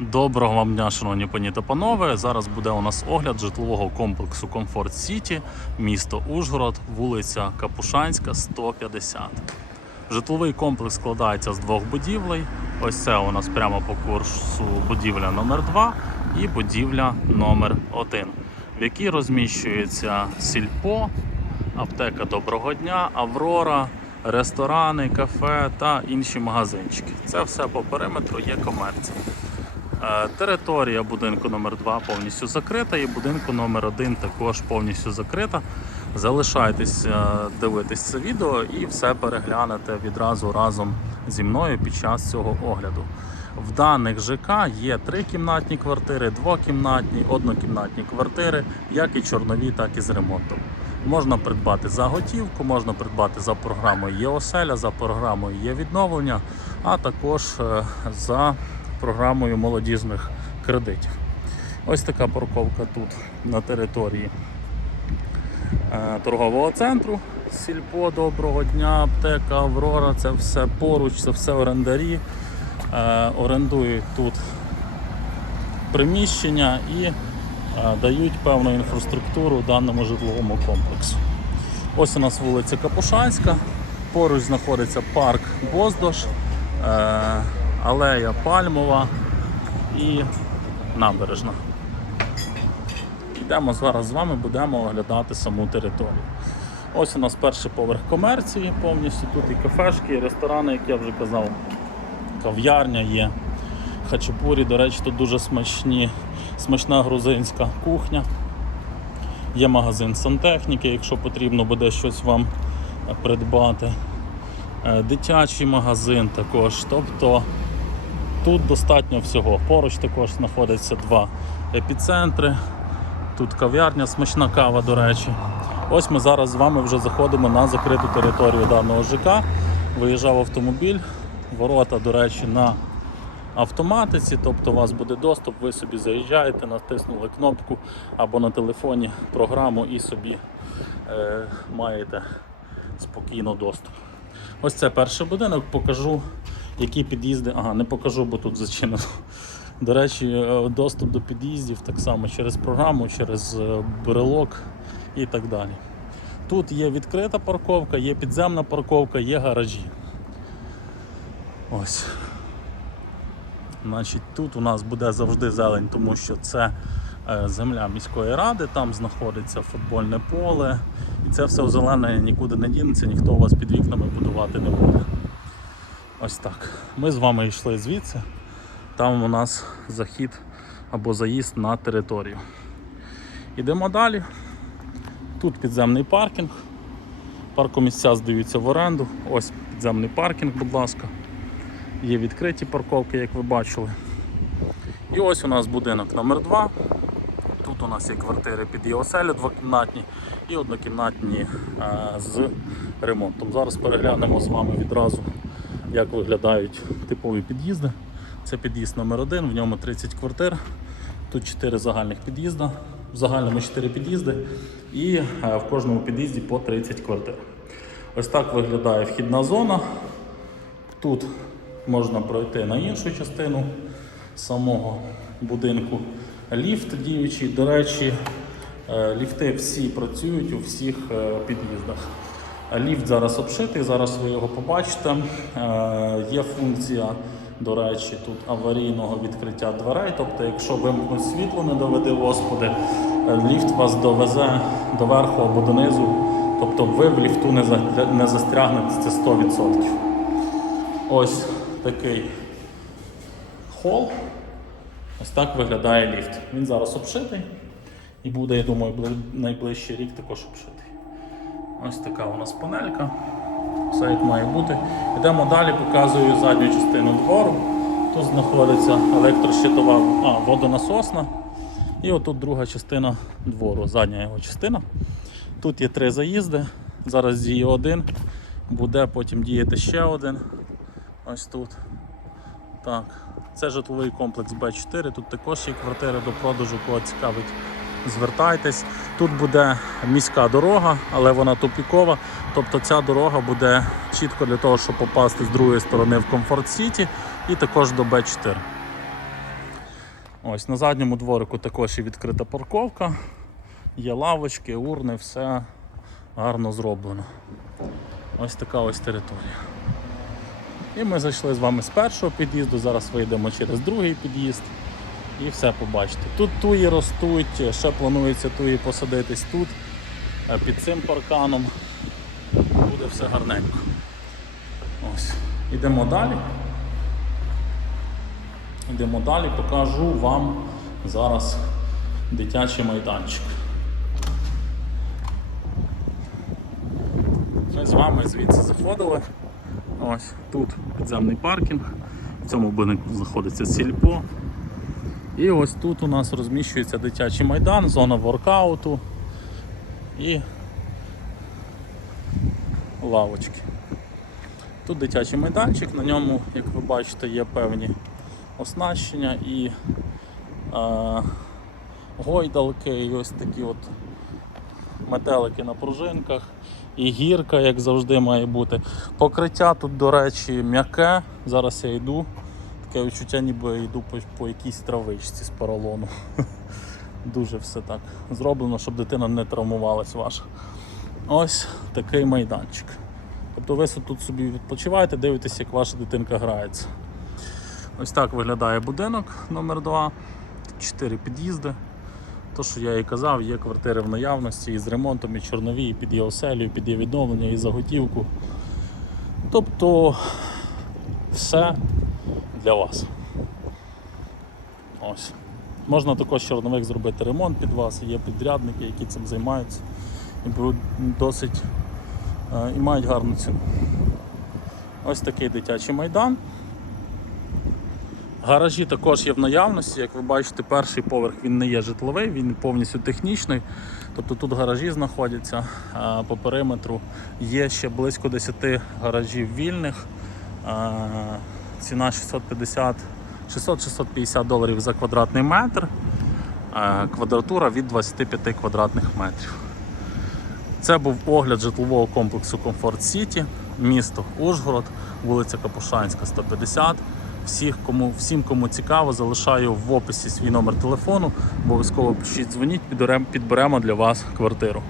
Доброго вам дня, шановні пані та панове. Зараз буде у нас огляд житлового комплексу Комфорт Сіті, місто Ужгород, вулиця Капушанська, 150. Житловий комплекс складається з двох будівлей. Ось це у нас прямо по курсу будівля номер 2 і будівля номер 1 в якій розміщується сільпо, аптека доброго дня, Аврора, ресторани, кафе та інші магазинчики. Це все по периметру є комерція. Е, Територія будинку номер 2 повністю закрита, і будинку номер 1 також повністю закрита. Залишайтесь е, дивитись це відео і все переглянете відразу разом зі мною під час цього огляду. В даних ЖК є трикімнатні квартири, двокімнатні, однокімнатні квартири, як і чорнові, так і з ремонтом. Можна придбати за готівку, можна придбати за програмою є оселя, за програмою є відновлення, а також е, за програмою молодіжних кредитів. Ось така парковка тут на території е, торгового центру. Сільпо, доброго дня, аптека, Аврора, це все поруч, це все орендарі. Е, орендують тут приміщення і е, дають певну інфраструктуру даному житловому комплексу. Ось у нас вулиця Капушанська, поруч знаходиться парк Боздош, алея Пальмова і набережна. Йдемо зараз з вами, будемо оглядати саму територію. Ось у нас перший поверх комерції, повністю тут і кафешки, і ресторани, як я вже казав, кав'ярня є. Хачапурі, до речі, тут дуже смачні, смачна грузинська кухня. Є магазин сантехніки, якщо потрібно буде щось вам придбати. Е, Дитячий магазин також. Тобто тут достатньо всього. Поруч також знаходяться два епіцентри. Тут кав'ярня, смачна кава, до речі. Ось ми зараз з вами вже заходимо на закриту територію даного ЖК. Виїжджав автомобіль, ворота, до речі, на автоматиці, тобто у вас буде доступ, ви собі заїжджаєте, натиснули кнопку або на телефоні програму і собі е, маєте спокійно доступ. Ось це перший будинок, покажу, які під'їзди. Ага, не покажу, бо тут зачинено. До речі, е, доступ до під'їздів так само через програму, через е, брелок і так далі. Тут є відкрита парковка, є підземна парковка, є гаражі. Ось. Значить, тут у нас буде завжди зелень, тому що це е, земля міської ради, там знаходиться футбольне поле, і це все зелене нікуди не дінеться, ніхто у вас під вікнами будувати не буде. Ось так. Ми з вами йшли звідси. Там у нас захід або заїзд на територію. Ідемо далі. Тут підземний паркінг. Паркомісця здаються в оренду. Ось підземний паркінг, будь ласка. Є відкриті парковки, як ви бачили. І ось у нас будинок номер 2 Тут у нас є квартири під ЄОСЕЛю двокімнатні і однокімнатні е, з ремонтом. Зараз переглянемо з вами відразу, як виглядають типові під'їзди. Це під'їзд номер 1 в ньому 30 квартир. Тут 4 загальних під'їзди, в загальному 4 під'їзди і е, в кожному під'їзді по 30 квартир. Ось так виглядає вхідна зона. Тут можна пройти на іншу частину самого будинку. Ліфт діючий, до речі, е, ліфти всі працюють у всіх е, під'їздах. Ліфт зараз обшитий, зараз ви його побачите. Е, Є функція, до речі, тут аварійного відкриття дверей. Тобто, якщо вимкнуть світло, не доведи Господи, е, ліфт вас довезе до верху або донизу. Тобто ви в ліфту не застрягнете, це 100%. Ось такий хол. Ось так виглядає ліфт. Він зараз обшитий і буде, я думаю, бли- найближчий рік також обшитий. Ось така у нас панелька. Все як має бути. Йдемо далі, показую задню частину двору. Тут знаходиться електрощитова а, водонасосна. І отут друга частина двору, задня його частина. Тут є три заїзди. Зараз діє один, буде потім діяти ще один. Ось тут. Так. Це житловий комплекс Б4. Тут також є квартири до продажу, кого цікавить. Звертайтесь. Тут буде міська дорога, але вона тупікова. Тобто ця дорога буде чітко для того, щоб попасти з другої сторони в Комфорт Сіті і також до Б4. Ось на задньому дворику також є відкрита парковка, є лавочки, урни, все гарно зроблено. Ось така ось територія. І ми зайшли з вами з першого під'їзду, зараз вийдемо через другий під'їзд і все побачите. Тут туї ростуть, ще планується туї посадитись тут, е, під цим парканом. Буде все гарненько. Ось. Ідемо далі. Йдемо далі, покажу вам зараз дитячий майданчик. Ми з вами звідси заходили. Ось тут підземний паркінг, в цьому будинку знаходиться сільпо. І ось тут у нас розміщується дитячий майдан, зона воркауту і лавочки. Тут дитячий майданчик, на ньому, як ви бачите, є певні оснащення і е, гойдалки, і ось такі от метелики на пружинках, і гірка, як завжди, має бути. Покриття тут, до речі, м'яке. Зараз я йду. Таке відчуття, ніби йду по, по якійсь травичці з поролону. Дуже все так зроблено, щоб дитина не травмувалась ваша. Ось такий майданчик. Тобто ви тут собі відпочиваєте, дивитесь, як ваша дитинка грається. Ось так виглядає будинок номер 2 Чотири під'їзди. То, що я і казав, є квартири в наявності і з ремонтом, і чорнові, і під оселю, і під є відновлення, і заготівку. Тобто все для вас. Ось. Можна також чорнових зробити ремонт під вас, є підрядники, які цим займаються і беруть досить е, і мають гарну ціну. Ось такий дитячий майдан. Гаражі також є в наявності. Як ви бачите, перший поверх він не є житловий, він повністю технічний. Тобто тут гаражі знаходяться по периметру. Є ще близько 10 гаражів вільних. Ціна 650 600-650 доларів за квадратний метр. Квадратура від 25 квадратних метрів. Це був огляд житлового комплексу Комфорт Сіті, місто Ужгород, вулиця Капушанська, 150. Всіх, кому, всім, кому цікаво, залишаю в описі свій номер телефону. Обов'язково пишіть, дзвоніть, підберемо для вас квартиру.